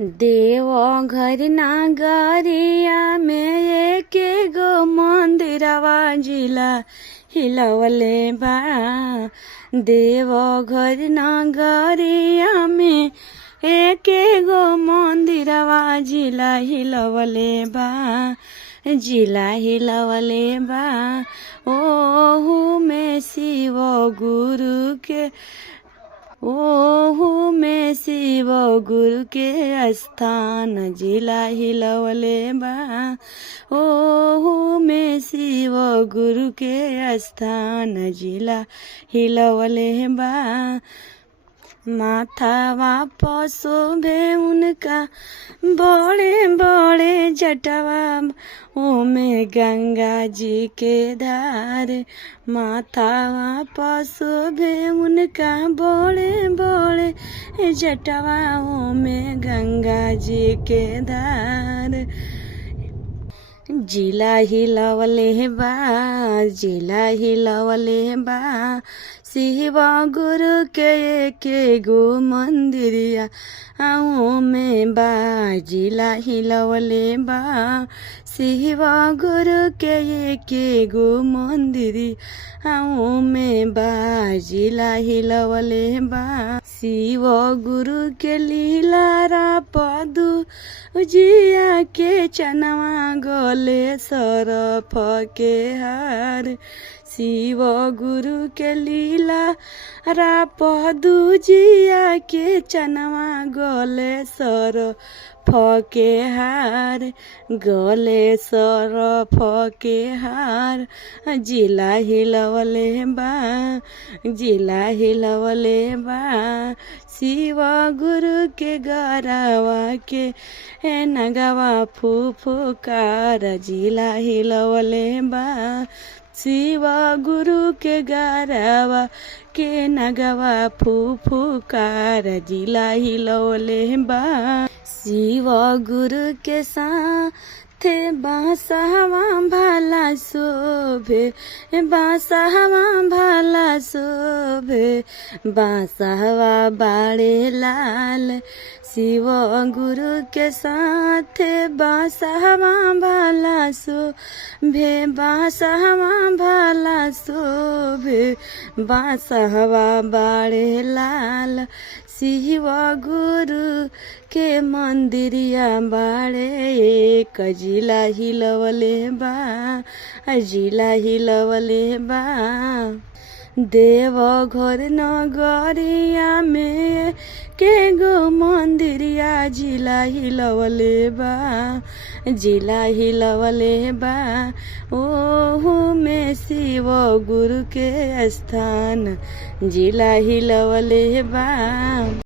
देवघर नगरिया में एके गो मंदिरवा जिला हिलवले बा। देवघर नगरिया में एके गो मंदिरवा जिला हिलवले बा। जिला हिलवले बा। ओहू में शिव गुरु के शिव गुरु के स्थान जिला हिलवले बा। ओहू में शिव गुरु के स्थान जिला हिलवले बा। माथावा पर शोभे उनका बड़े बड़े जटवा, ओमे गंगा जी के धार। माथावा पर शोभे उनका बड़े बड़े जटवा, ओमे गंगा जी के धार। जिला हिलवले बा। जिला हिलवले बा। शिव गुरु के एके गो मंदिरिया में बा। जिला हिलवले बा। शिव गुरु के एके गो मंदिरिया में बा। जिला हिलवले बा। शिव गुरु के लीला पदू जिया के चनवा गले सरफ के हार। शिव गुरु के लीला पदू जिया के चनवा गले सरफ के हार। गले सरफ के हार। जिला हिलवले बा। जिला हिलवले बा। शिव गुरु के गरावा के नगवा फुफुकार। जिला हिलवले बा। शिव गुरु के गरावा के नगवा फुफुकार। जिला हिलवले बा। शिव गुरु के साथे बांसहवा भाला शोभे। बांसहवा भाला शोभे। बांसहवा बाड़े लाल। शिव गुरु के साथे बांसहवा भाला शोभे। बांसहवा भाला शोभे। बांसहवा बाड़े लाल। शिव गुरु के मंदिरिया बाड़े एक। जिला हिलवले बा। जिला हिलवले बा। देवघर नगरिया में के गो मंदिरिया जिला हिलवले बा। जिला हिलवले बा। ओहू में शिव गुरु के स्थान जिला हिलवले बा।